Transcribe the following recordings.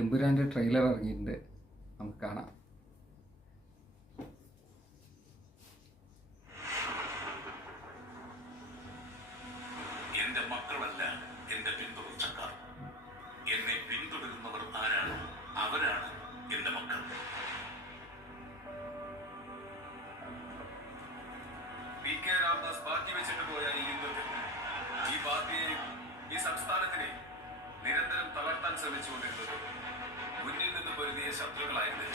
എമ്പുരാൻ്റെ trailer ഇറങ്ങിയിട്ടുണ്ട്, നമുക്ക് കാണാം. എന്റെ മക്കളല്ല എന്റെ പിന്തുടർച്ചക്കാർ. എന്നെ പിന്തുടരുന്നവർ ആരാണ്? അവരാണ് എന്റെ മക്കൾ. പി കെ രാംദാസ് ബാക്കി വെച്ചിട്ട് പോയ ഈ യുദ്ധത്തിൽ ഈ പാർട്ടിയെയും ഈ സംസ്ഥാനത്തിനെ നിരന്തരം തളർത്താൻ ശ്രമിച്ചുകൊണ്ടിരുന്നത് മുന്നിൽ നിന്ന് പൊരുതിയ ശത്രുക്കളായിരുന്നു.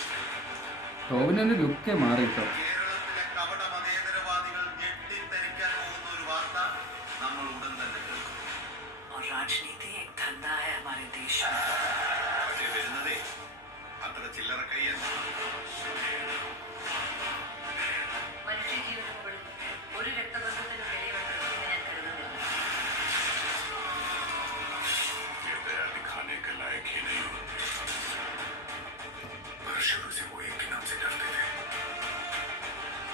ടോവിനോന്റെ ലുക്കേ മാറിട്ടോ. കേരളത്തിലെ കപട മതേതരവാദികൾ ഞെട്ടിത്തരിക്കാൻ പോകുന്ന ഒരു വാർത്ത നമ്മൾ ഉടൻ തന്നെ കേൾക്കും. राजनीति एक धंधा है हमारे देश में. പക്ഷേ വരുന്നതേ അത്ര ചില്ലറ കൈയല്ല. മനുഷ്യജീവന് മുകളിൽ ഒരു രക്തബന്ധത്തിന് വിലയുണ്ട് എന്ന് ഞാൻ കരുതുന്നില്ല. दिखाने के लायक ही नहीं हो. पर शुरू से वो एक ही नाम से डरते थे.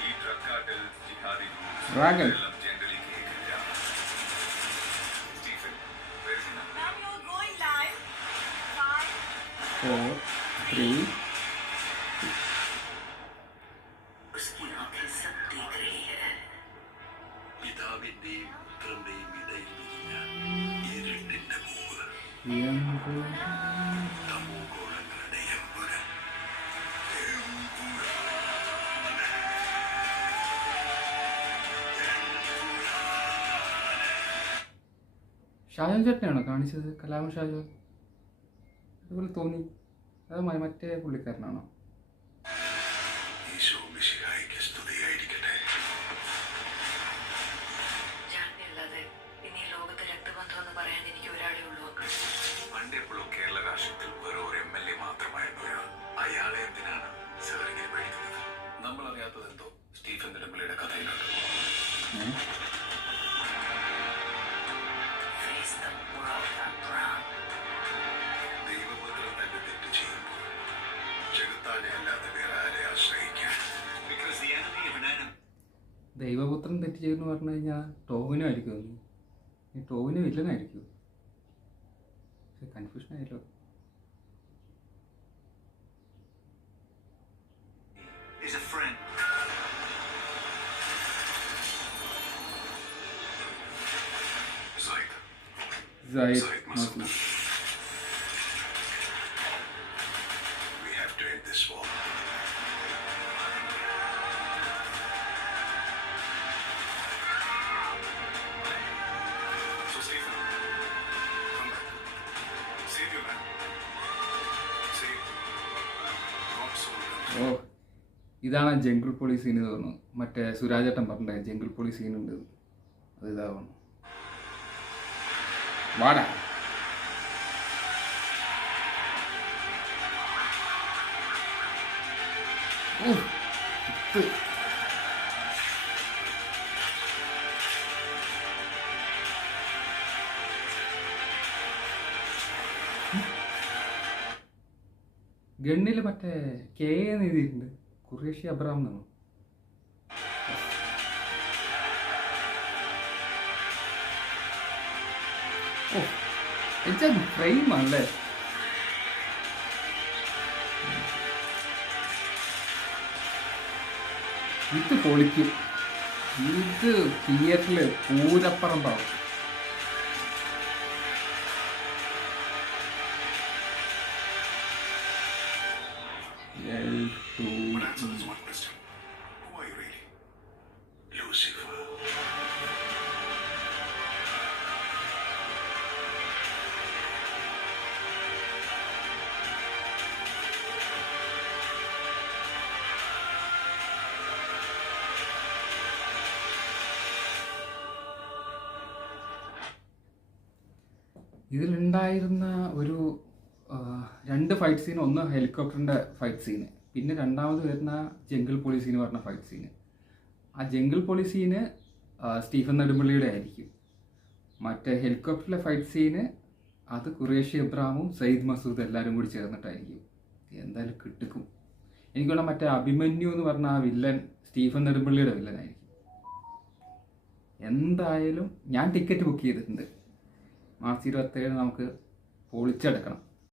ये ड्रग कार्टेल, जिहादी ग्रुप्स, ड्रैगन जनरली किए गए. Stephen, where is he now? Now you're going live. 5, 4, 3. उसकी आंखें सब देख रही है. പിതാവിന്റെയും പുത്രന്റെയും ഇടയിൽ വിരിഞ്ഞ ഇരുട്ടിന്റെ മൂവ്, തമോഗോളങ്ങളുടെ എമ്പുരാൻ. ഷാജോൻ ചേട്ടനാണോ കാണിച്ചത്? കലാമ ഷാജോൻ അതുപോലെ തോന്നി. അത് മറ്റേ പുള്ളിക്കാരനാണോ? ഈശോ മിശിഹായിക്ക് സ്തുതിയായിരിക്കട്ടെ. ഞാനല്ലാതെ ഇനി ഈ ലോകത്ത് രക്തബന്ധം എന്ന് പറയാൻ എനിക്ക് ഒരാളേ ഉള്ളൂ. പണ്ടെപ്പോഴും കേരള രാഷ്ട്രീയത്തിൽ വെറും ഒരു MLA മാത്രമായിരുന്നു ഒരാൾ. അയാളെ എന്തിനാണ് സാറിങ്ങനെ പേടിക്കുന്നത്? നമ്മളറിയാത്തത് എന്തോ Stephen നെടുമ്പള്ളിയുടെ കഥയിലുണ്ട്. Face the world, Abraham. ദൈവപുത്രൻ തന്നെ തെറ്റ് ചെയ്യുമ്പോൾ ചെകുത്താനെ അല്ലാതെ വേറെ ആരെ ആശ്രയിക്കാൻ? Because the enemy of an enemy. ദൈവപുത്രൻ തെറ്റ് ചെയ്യുമെന്ന് പറഞ്ഞു കഴിഞ്ഞാൽ ടോവിനോ ആയിരിക്കും. ഈ ടോവിനോ വില്ലനായിരിക്കും. പക്ഷെ കൺഫ്യൂഷൻ ആയല്ലോ. Is a friend. Zaid Zaid Masud. Masud. We have to end this war. So Stephen, come back. Save your man. Save God's soul. ഓ, ഇതാണ് ജംഗിൾ പോളി സീൻ തോന്നുന്നു. മറ്റേ സുരാജേട്ടൻ പറഞ്ഞ ജംഗിൾ പോളി സീൻ ഉണ്ട്. അത് ഇതാവുന്നു. വാടാ. ഗണ്ണിൽ മറ്റേ കെ എന്ന് എഴുതിയിട്ടുണ്ട്. ഖുറേഷി അബ്രഹാം എന്നാണ്. ഓ, എന്നുവെച്ചാൽ ഫ്രെയിമാണല്ലേ. ഇത് പൊളിക്കും. ഇത് തിയേറ്ററിൽ പൂരപ്പറമ്പാവും. But answer this one question. Who are you really? Lucifer. ഇതിലുണ്ടായിരുന്ന ഒരു 2 ഫൈറ്റ് സീൻ. ഒന്ന് ഹെലികോപ്റ്ററിൻ്റെ ഫൈറ്റ് സീന്, പിന്നെ രണ്ടാമത് വരുന്ന ജംഗിൾ പോളി സീന് പറഞ്ഞ ഫൈറ്റ് സീന്. ആ ജംഗിൾ പോളി സീന് സ്റ്റീഫൻ നെടുമ്പള്ളിയുടെ ആയിരിക്കും. മറ്റേ ഹെലികോപ്റ്ററിലെ ഫൈറ്റ് സീന് അത് ഖുറേഷി അബ്രഹാമും സയ്യിദ് മസൂദ് എല്ലാവരും കൂടി ചേർന്നിട്ടായിരിക്കും. എന്തായാലും കിട്ടുക്കും. എനിക്ക് തോന്നുന്നു മറ്റേ അഭിമന്യു എന്ന് പറഞ്ഞ ആ വില്ലൻ സ്റ്റീഫൻ നെടുമ്പള്ളിയുടെ വില്ലനായിരിക്കും. എന്തായാലും ഞാൻ ടിക്കറ്റ് ബുക്ക് ചെയ്തിട്ടുണ്ട്. മാർച്ച് 27 നമുക്ക് പൊളിച്ചെടുക്കണം.